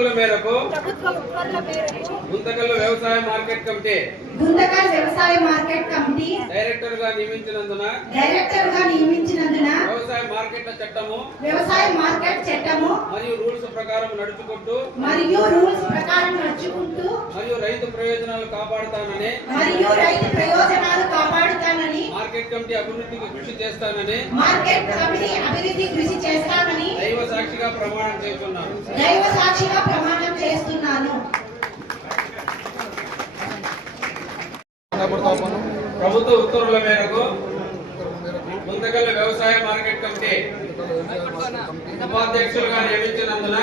ఉత్తర్వుల మేరకు గుంతకల్ వ్యవసాయ మార్కెట్ కమిటీ గుంతకల్ వ్యవసాయ మార్కెట్ కమిటీ డైరెక్టర్గా నియమించినందున డైరెక్టర్గా నియమించినందున వ్యవసాయ మార్కెట్ల చట్టము వ్యవసాయ మార్కెట్ చట్టము మరియు రూల్స్ ప్రకారం నడుచుకుంటూ మరియు రూల్స్ ప్రకారం నడుచుకుంటూ మరియు రైతు ప్రయోజనాలు కాపాడుతానని మరియు రైతు ప్రయోజనాలు కాపాడుతానని మార్కెట్ కమిటీ అభివృద్ధికి కృషి చేస్తానని మార్కెట్ కమిటీ అభివృద్ధి కృషి చేస్తానని దైవ సాక్షిగా ప్రమాణం చేస్తున్నాను. దైవ సాక్షిగా ప్రమాణం చేస్తున్నాను. ప్రభుత్వ ఉత్తర్వుల మేరకు ముందుగల వ్యవసాయ మార్కెట్ కమిటీ ఉపాధ్యక్షులుగా నియమించినందున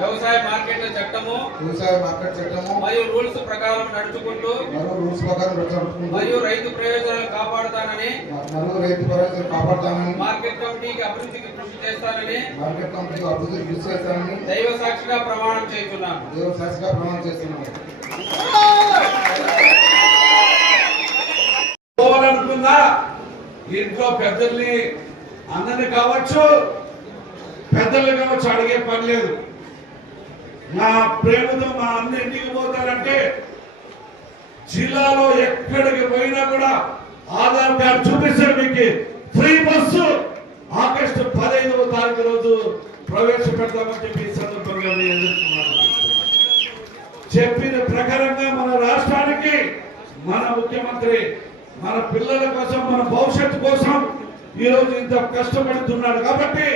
వ్యవసాయ మార్కెట్ల చట్టము వ్యవసాయ మార్కెట్ చట్టము మరియు రూల్స్ ప్రకారం నడుచుకుంటూ మరియు రూల్స్ ప్రకారం నడుచుకుంటూ మరియు రైతు ప్రయోజనాలు కాపాడుతానని మరియు రైతు ప్రయోజనం కాపాడుతానని మార్కెట్ కమిటీకి అభివృద్ధికి కృషి చేస్తానని మార్కెట్ కంపెనీ అభివృద్ధి కృషి చేస్తానని దైవ సాక్షిగా ప్రమాణం చేస్తున్నాను. దేవ సాక్షిగా ప్రమాణం చేస్తున్నాను. పోవాలనుకున్నా ఇంట్లో పెద్దల్ని అందరిని కావచ్చు పెద్దలు కావచ్చు అడిగే పని లేదు. నా ప్రేమతో మా అన్న ఇంటికి పోతారంటే జిల్లాలో ఎక్కడికి పోయినా కూడా ఆధార్ కార్డు చూపిస్తారు మీకు. ఫ్రీ బస్సు ఆగస్టు పదహైదవ తారీఖు రోజు ప్రవేశపెడతామని చెప్పి సందర్భంగా చెప్పిన ప్రకారంగా మన రాష్ట్రానికి మన ముఖ్యమంత్రి మన పిల్లల కోసం మన భవిష్యత్తు కోసం ఈ రోజు ఇంత కష్టపడుతున్నాడు కాబట్టి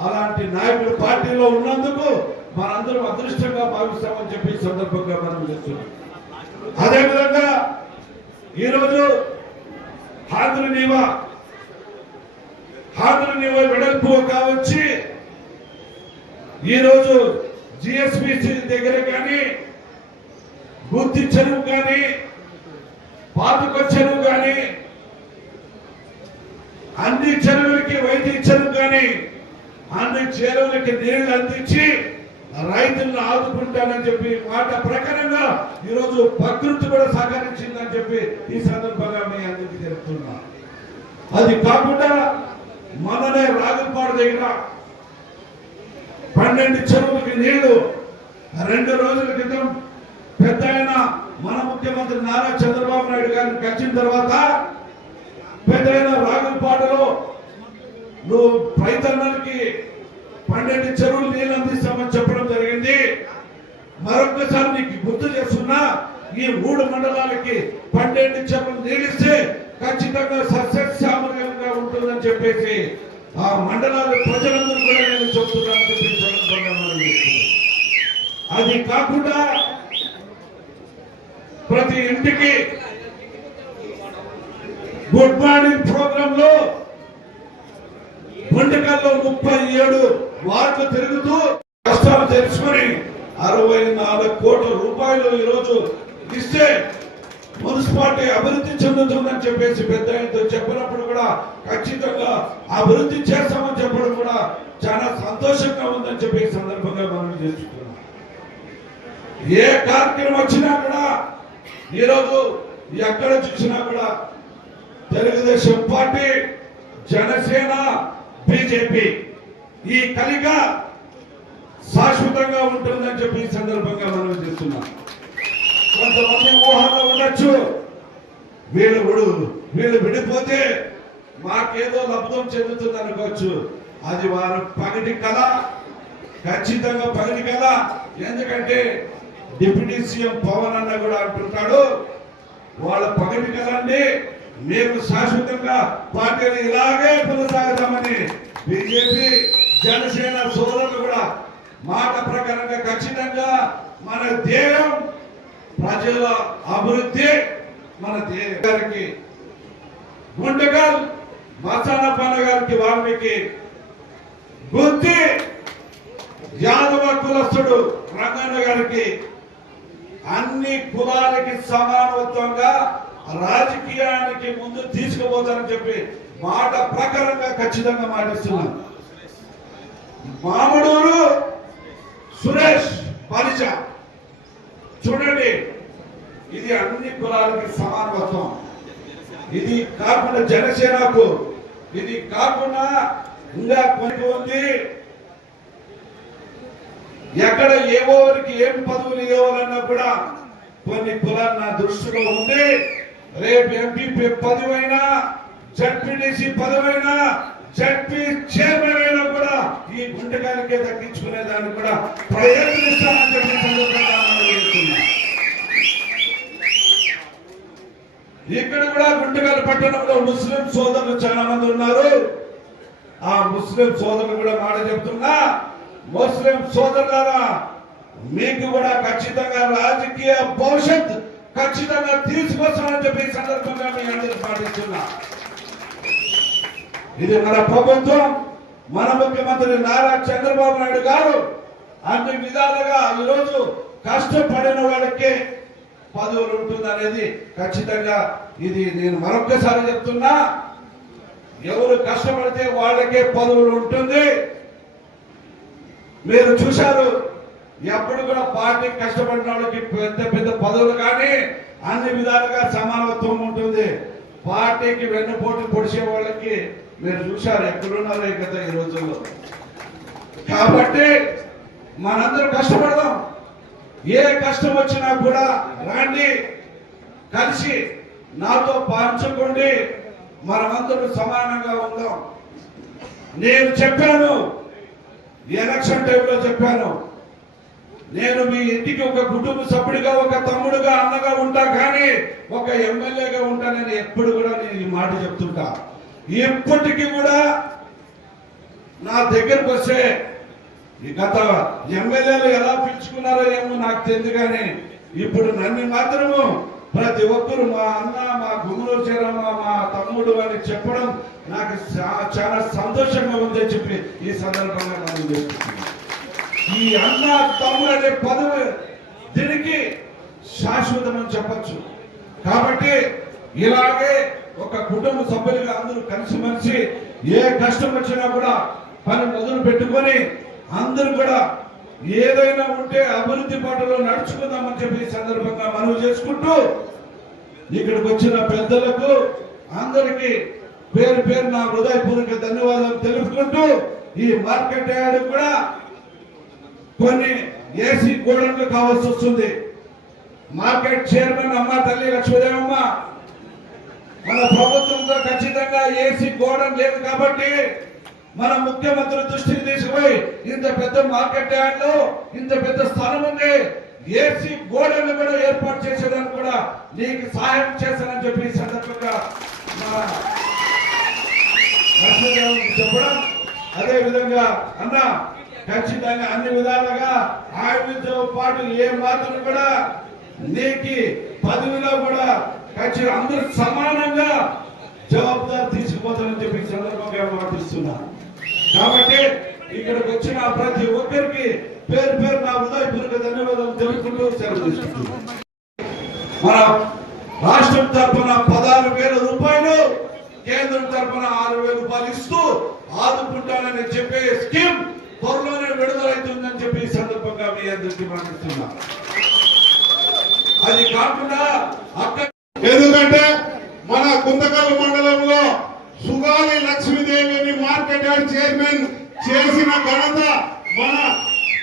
అలాంటి నాయకుడు పార్టీలో ఉన్నందుకు మనందరం అదృష్టంగా భావిస్తామని చెప్పి సందర్భంగా మనం చెప్తున్నాం. అదేవిధంగా ఈరోజు హాజరు నీవ హాజరు నీవ వెడల్పు కావచ్చి ఈరోజు జిఎస్బిసి దగ్గర కానీ బుద్ధి చెరువు కానీ పాతుక చెరువు కానీ అన్ని చెరువులకి వైద్య చెరువు కానీ అన్ని చెరువులకి నీళ్ళు అందించి రైతులను ఆదుకుంటానని చెప్పి మాట ప్రకారంగా ఈరోజు ప్రకృతి కూడా సహకరించిందని చెప్పి ఈ సందర్భంగా మీ అందరికీ తెలుపుతున్నా. అది కాకుండా మననే రాగులపాడు దగ్గర పన్నెండు చెరువులకి నీళ్ళు రెండు రోజుల క్రితం పెద్ద మన ముఖ్యమంత్రి నారా చంద్రబాబు నాయుడు గారిని కలిసిన తర్వాత పెద్ద ఆయన రాగులపాటలో నువ్వు రైతన్నలకి పన్నెండు చెరువులు నీళ్ళు అందిస్తామని చెప్పడం జరిగింది. మరొకసారి నీకు గుర్తు చేస్తున్నా ఈ మూడు మండలాలకి పన్నెండు చెరువులు నీళ్ళిస్తే ఖచ్చితంగా సస్యశ్యామలంగా ఉంటుందని చెప్పేసి ఆ మండలాల ప్రజలందరూ కూడా నేను చెప్తున్నాను చెప్పి అది కాకుండా ప్రతి ఇంటికి గుడ్ మార్నింగ్ ప్రోగ్రామ్లో గుంటకల్లో ముప్పై ఏడు వార్లు తిరుగుతూ కష్టాలు తెలుసుకొని అరవై నాలుగు కోట్ల రూపాయలు ఈరోజు ఇస్తే మున్సిపాలిటీ అభివృద్ధి చెందుతుందని చెప్పేసి పెద్ద ఆయనతో చెప్పినప్పుడు కూడా ఖచ్చితంగా అభివృద్ధి చేస్తామని చెప్పడం కూడా చాలా సంతోషంగా ఉందని చెప్పి సందర్భంగా మనం చేసుకున్నాం ఏ కార్యక్రమం వచ్చినా కూడా ఈరోజు ఎక్కడ చూసినా కూడా తెలుగుదేశం పార్టీ జనసేన బీజేపీ ఈ కలిక శాశ్వతంగా ఉంటుందని చెప్పి ఈ సందర్భంగా మనం చేస్తున్నాం కొంతమంది ఊహలో ఉండొచ్చు. వీళ్ళు విడు వీళ్ళు విడిపోతే మాకేదో లబ్ధం చెందుతుంది అనుకోవచ్చు. అది వారు పగటి కళ ఖచ్చితంగా పగటి కళ. ఎందుకంటే డిప్యూటీ సీఎం పవన్ అన్న కూడా అంటున్నాడు వాళ్ళ పగటి కళండి మేము శాశ్వతంగా పార్టీని ఇలాగే కొనసాగుతామని బీజేపీ జనసేన సోదరులు కూడా మాట ప్రకారంగా ఖచ్చితంగా మన ధ్యేయం ప్రజల అభివృద్ధి మన ధ్యేయం గారికి గుండెగల్ మసానప్పన్న గారికి వాల్మీకి గుర్తి యాదవ కులస్తుడు రంగన్న గారికి అన్ని కులాలకి సమానత్వంగా రాజకీయానికి ముందు తీసుకుపోతారని చెప్పి మాట ప్రకారంగా ఖచ్చితంగా మాటిస్తున్నాను మామడూరు సురేష్ పరిచ చూడండి ఇది అన్ని కులాలకి సమానత్వం. ఇది కాకుండా జనసేనకు ఇది కాకుండా ఇంకా కొన్ని ఉంది. ఎక్కడ ఏవోరికి ఏం పదవులు ఇవ్వాలన్నా కూడా కొన్ని కులాలు నా దృష్టిలో ఉంది రేపు ఎంపీ పదవైనా జడ్పీటీసీ పదవైనా జడ్పీ చైర్మన్ అయినా కూడా ఈ గుంటకాలకే తగ్గించుకునే దాన్ని కూడా ప్రయత్నిస్తామని చెప్పి ఇక్కడ కూడా గుంటకల్ పట్టణంలో ముస్లిం సోదరులు చాలా మంది ఉన్నారు. ఆ ముస్లిం సోదరులు కూడా మాట చెప్తున్నా ముస్లిం సోదరులారా మీకు కూడా ఖచ్చితంగా రాజకీయ భవిష్యత్ ఖచ్చితంగా తీసుకొస్తామని చెప్పి సందర్భంగా మీ అందరూ పాటిస్తున్నా. ఇది మన ప్రభుత్వం మన ముఖ్యమంత్రి నారా చంద్రబాబు నాయుడు గారు అన్ని విధాలుగా ఈరోజు కష్టపడిన వాళ్ళకే పదవులు ఉంటుంది అనేది ఖచ్చితంగా ఇది నేను మరొక్కసారి చెప్తున్నా. ఎవరు కష్టపడితే వాళ్ళకే పదవులు ఉంటుంది. మీరు చూశారు ఎప్పుడు కూడా పార్టీ కష్టపడిన వాళ్ళకి పెద్ద పెద్ద పదవులు కానీ అన్ని విధాలుగా సమానత్వం ఉంటుంది. పార్టీకి వెన్నుపోటు పొడిచే వాళ్ళకి మీరు చూశారు ఎక్కడున్నారో కదా ఈ రోజుల్లో. కాబట్టి మనందరం కష్టపడదాం. ఏ కష్టం వచ్చినా కూడా రాండి కలిసి నాతో పంచుకోండి. మనమందరం సమానంగా ఉందాం. నేను చెప్పాను ఎలక్షన్ టైంలో చెప్పాను. నేను మీ ఇంటికి ఒక కుటుంబ సభ్యుడిగా ఒక తమ్ముడుగా అన్నగా ఉంటా కానీ ఒక ఎమ్మెల్యేగా ఉంటానని ఎప్పుడు కూడా నేను ఈ మాట చెప్తుంటా. ఎప్పటికీ కూడా నా దగ్గరకు వస్తే గత ఎమ్మెల్యేలు ఎలా పిలుచుకున్నారో ఏమో నాకు తెలియదు కానీ ఇప్పుడు నన్ను మాత్రము ప్రతి ఒక్కరు మా అన్న మా గుమ్మూరు చేరమ్మ మా తమ్ముడు అని చెప్పడం నాకు చాలా సంతోషంగా ఉందని చెప్పి ఈ సందర్భంగా మనం చేస్తున్నాను ఈ అన్న తమ్ముడు అనే పదవి దీనికి శాశ్వతమని చెప్పచ్చు. కాబట్టి ఇలాగే ఒక కుటుంబ సభ్యులుగా అందరూ కలిసిమెలిసి ఏ కష్టం వచ్చినా కూడా పని మొదలు పెట్టుకొని అందరూ కూడా ఏదైనా ఉంటే అభివృద్ధి పాటలో నడుచుకుందామని చెప్పి సందర్భంగా మనవి చేసుకుంటూ ఇక్కడికి వచ్చిన పెద్దలకు అందరికీ పేరు పేరు నా హృదయపూర్వక ధన్యవాదాలు తెలుపుకుంటూ ఈ మార్కెట్ యార్డ్ కూడా కొన్ని ఏసీ గోడలు కావాల్సి వస్తుంది. మార్కెట్ చైర్మన్ అమ్మ తల్లి లక్ష్మీదేవమ్మ మన ప్రభుత్వంతో ఖచ్చితంగా ఏసీ గోడలు లేదు కాబట్టి మన ముఖ్యమంత్రి దృష్టికి తీసుకుపోయి ఇంత పెద్ద మార్కెట్ యార్డ్లో ఇంత పెద్ద స్థలం ఉంది. ఏసీ గోడలు కూడా ఏర్పాటు చేసేదానికి కూడా నీకు సహాయం చేస్తానని చెప్పి సందర్భంగా చెప్పడం. అదే విధంగా అన్నా ఖచ్చితంగా అన్ని విధాలుగా ఆయుధతో పాటు ఏ మాత్రం కూడా నీకి పదవిలో కూడా ఖచ్చితంగా అందరూ సమానంగా జవాబుదారు తీసుకుపోతానని చెప్పి ఈ సందర్భంగా మాటిస్తున్నా కాబట్టి ఇక్కడికి వచ్చిన ప్రతి ఒక్కరికి పేరు పేరు నా హృదయపూర్వక ధన్యవాదాలు తెలుపుకుంటూ సెలవు మన రాష్ట్రం తరఫున పదహారు వేల రూపాయలు కేంద్రం తరఫున ఆరు వేల రూపాయలు ఇస్తూ ఆదుకుంటానని చెప్పే స్కీమ్ మీ అందరికీ మాట్లాడుతున్నా అది కాకుండా ఎందుకంటే మన కుందకల్ మండలంలో సుగాలి లక్ష్మీదేవిని మార్కెట్ యార్డ్ చైర్మన్ చేసిన ఘనత మన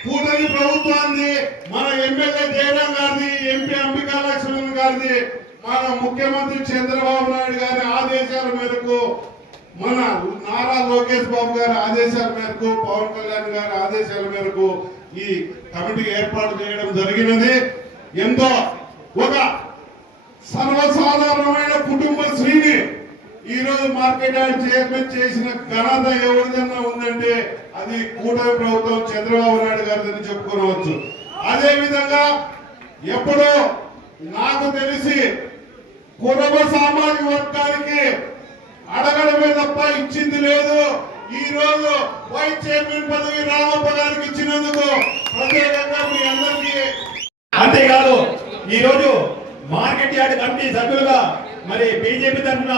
కూటమి ప్రభుత్వాన్ని మన ఎమ్మెల్యే జయరాం గారిది ఎంపీ అంబికా లక్ష్మణ్ గారిది మన ముఖ్యమంత్రి చంద్రబాబు నాయుడు గారి ఆదేశాల మేరకు మన నారా లోకేష్ బాబు గారి ఆదేశాల మేరకు పవన్ కళ్యాణ్ గారి ఆదేశాల మేరకు ఈ కమిటీ ఏర్పాటు చేయడం జరిగినది. ఎంతో ఒక సర్వసాధారణమైన కుటుంబ శ్రీని ఈ రోజు మార్కెట్ యార్డ్ చైర్మన్ చేసిన ఘనత ఎవరిదన్నా ఉందంటే అది కూటమి ప్రభుత్వం చంద్రబాబు నాయుడు గారిదని చెప్పుకోవచ్చు. అదే విధంగా ఎప్పుడో నాకు తెలిసి కుటుంబ సామాజిక వర్గానికి అడగడమే తప్ప ఇచ్చింది లేదు. ఈ రోజు వైస్ చైర్మన్ పదవి రామప్ప గారికి ఇచ్చినందుకు ప్రత్యేకంగా మీ అందరికీ అంతేకాదు ఈ రోజు మార్కెట్ యార్డ్ కమిటీ సభ్యులుగా మరి బీజేపీ తరఫున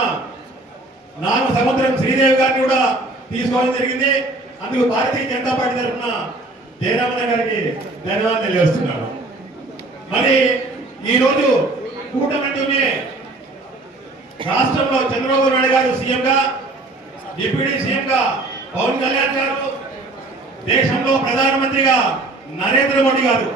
నాగ సముద్రం శ్రీదేవి గారిని కూడా తీసుకోవడం జరిగింది. అందుకు భారతీయ జనతా పార్టీ తరఫున జయరామన్న గారికి ధన్యవాదాలు తెలియజేస్తున్నాను. మరి ఈ రోజు కూటమితోనే రాష్ట్రంలో చంద్రబాబు నాయుడు గారు సీఎంగా డిప్యూటీ సీఎం గా పవన్ కళ్యాణ్ గారు దేశంలో ప్రధానమంత్రిగా నరేంద్ర మోడీ గారు.